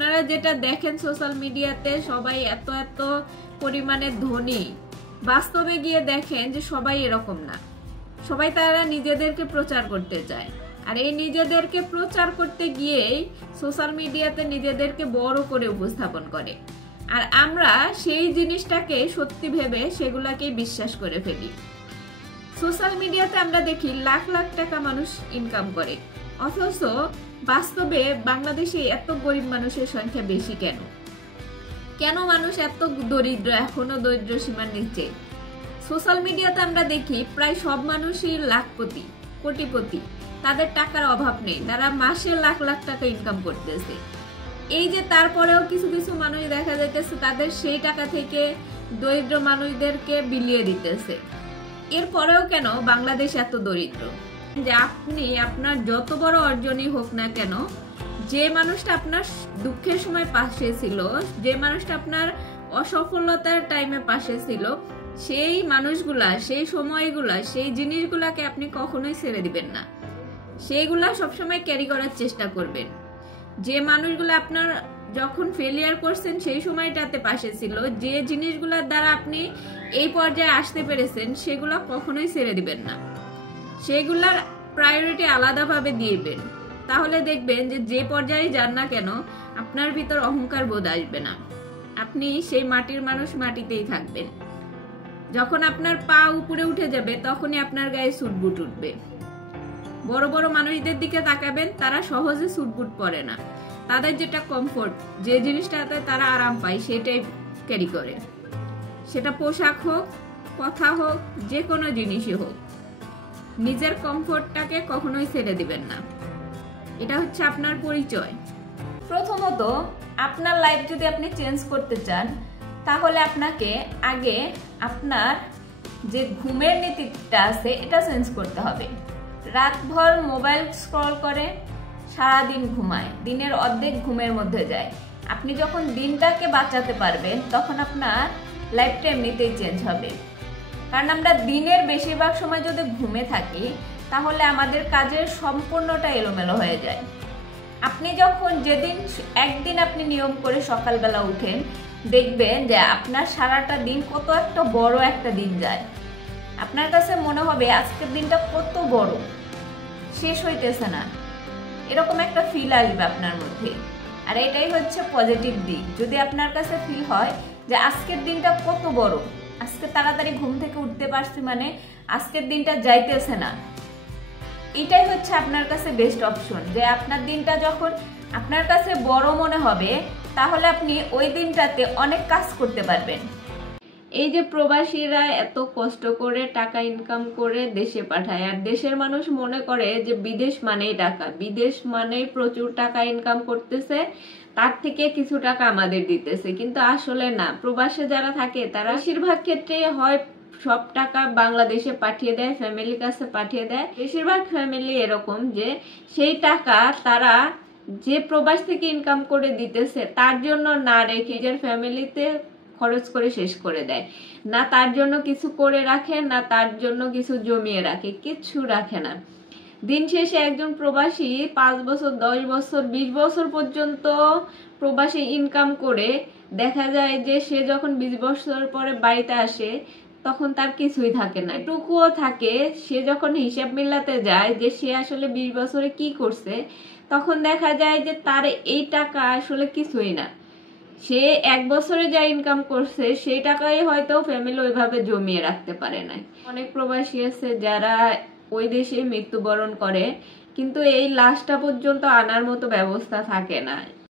আপনারা যেটা দেখেন সোশ্যাল মিডিয়াতে সবাই এত এত পরিমাণে ধনী, বাস্তবে গিয়ে দেখেন যে সবাই এরকম না। সবাই তারা নিজেদেরকে প্রচার করতে চায়, আর এই নিজেদেরকে প্রচার করতে গিয়েই সোশ্যাল মিডিয়াতে নিজেদেরকে বড় করে উপস্থাপন করে। আর আমরা সেই জিনিসটাকে সত্যি ভেবে সেগুলাকেই বিশ্বাস করে ফেলি। সোশ্যাল মিডিয়াতে আমরা দেখি লাখ লাখ টাকা মানুষ ইনকাম করে, অথচ বাস্তবে বাংলাদেশে এত গরিব মানুষের সংখ্যা বেশি কেন? কেন মানুষ এত দরিদ্র, এখনো দরিদ্র সীমার নিচে? সোশ্যাল মিডিয়াতে আমরা দেখি প্রায় সব মানুষই লাখপতি, কোটিপতি, তাদের টাকার অভাব নেই, তারা মাসে লাখ লাখ টাকা ইনকাম করতেছে। এই যে তারপরেও কিছু কিছু মানুষ দেখা যাইতেছে তাদের সেই টাকা থেকে দরিদ্র মানুষদেরকে বিলিয়ে দিতেছে। এরপরেও কেন বাংলাদেশ এত দরিদ্র? যে আপনি আপনার যত বড় অর্জনই হোক না কেন, যে মানুষটা আপনার দুঃখের সময় পাশে ছিল, যে মানুষটা আপনার অসফলতার টাইমে পাশে ছিল, সেই মানুষগুলা, সেই সময়গুলা, সেই জিনিসগুলাকে আপনি কখনোই ছেড়ে দিবেন না। সেইগুলা সবসময় ক্যারি করার চেষ্টা করবেন। যে মানুষগুলো আপনার যখন ফেলিয়ার করছেন সেই সময়টাতে পাশে ছিল, যে জিনিসগুলোর দ্বারা আপনি এই পর্যায়ে আসতে পেরেছেন, সেগুলো কখনোই ছেড়ে দিবেন না। সেগুলার প্রায়োরিটি আলাদাভাবে দিবেন। তাহলে দেখবেন যে যে পর্যায়ে যান না কেন আপনার ভিতর অহংকার বোধ আসবে না। আপনি সেই মাটির মানুষ মাটিতেই থাকবেন। যখন আপনার পা উপরে উঠে যাবে তখনই আপনার গায়ে সুটবুট উঠবে। বড় বড় মানুষদের দিকে তাকাবেন, তারা সহজে সুটবুট পরে না। তাদের যেটা কমফোর্ট, যে জিনিসটাতে তারা আরাম পায় সেটাই ক্যারি করে। সেটা পোশাক হোক, কথা হোক, যে কোনো জিনিসই হোক, নিজের কমফোর্টটাকে কখনোই ছেড়ে দিবেন না। এটা হচ্ছে আপনার পরিচয়। প্রথমত, আপনার লাইফ যদি আপনি চেঞ্জ করতে চান, তাহলে আপনাকে আগে আপনার যে ঘুমের নীতিটা আছে এটা চেঞ্জ করতে হবে। রাতভর মোবাইল স্ক্রল করে, সারাদিন ঘুমায়, দিনের অর্ধেক ঘুমের মধ্যে যায়। আপনি যখন দিনটাকে বাঁচাতে পারবেন তখন আপনার লাইফটা এমনিতেই চেঞ্জ হবে। কারণ আমরা দিনের বেশিরভাগ সময় যদি ঘুমে থাকি তাহলে আমাদের কাজের সম্পূর্ণটা এলোমেলো হয়ে যায়। আপনি যখন যেদিন একদিন আপনি নিয়ম করে সকালবেলা উঠেন, দেখবেন যে আপনার সারাটা দিন কত একটা বড় একটা দিন যায়। আপনার কাছে মনে হবে আজকের দিনটা কত বড়, শেষ হইতেছে না, এরকম একটা ফিল আসবে আপনার মধ্যে। আর এটাই হচ্ছে পজিটিভ দিক। যদি আপনার কাছে ফিল হয় যে আজকের দিনটা কত বড়, আজকে তাড়াতাড়ি ঘুম থেকে উঠতে পারছি মানে আজকের দিনটা যাইতেছে না, এটাই হচ্ছে আপনার কাছে বেস্ট অপশন। যে আপনার দিনটা যখন আপনার কাছে বড় মনে হবে তাহলে আপনি ওই দিনটাতে অনেক কাজ করতে পারবেন। এই যে প্রবাসীরা এত কষ্ট করে টাকা ইনকাম করে দেশে পাঠায়, আর দেশের মানুষ মনে করে যে বিদেশ মানেই টাকা, বিদেশ মানেই প্রচুর টাকা ইনকাম করতেছে, তার থেকে কিছু টাকা আমাদের দিতেছে। কিন্তু আসলে না, প্রবাসে যারা থাকে তারা বেশিরভাগ ক্ষেত্রে হয় সব টাকা বাংলাদেশে পাঠিয়ে দেয়, ফ্যামিলির কাছে পাঠিয়ে দেয়। বেশিরভাগ ফ্যামিলি এরকম যে সেই টাকা তারা যে প্রবাস থেকে ইনকাম করে দিতেছে তার জন্য না রেখে নিজের ফ্যামিলিতে খরচ করে শেষ করে দেয়। না তার জন্য কিছু করে রাখে, না তার জন্য কিছু জমিয়ে রাখে, কিচ্ছু রাখে না। দিন শেষে একজন প্রবাসী 5 বছর, 10 বছর, 20 বছর পর্যন্ত প্রবাসী ইনকাম করে দেখা যায় যে সে যখন 20 বছর পরে বাড়িতে আসে তখন তার কিছুই থাকে না। এটুকুও থাকে, সে যখন হিসাব মিলাতে যায় যে সে আসলে 20 বছরে কি করছে, তখন দেখা যায় যে তার এই টাকা আসলে কিছুই না। সে 1 বছরে যা ইনকাম করছে সেই টাকাই হয়তো ফ্যামিলি ওইভাবে জমিয়ে রাখতে পারে না। অনেক প্রবাসী আছে যারা ওই দেশে মৃত্যুবরণ করে, কিন্তু এই লাশটা পর্যন্ত আনার মতো ব্যবস্থা থাকে না।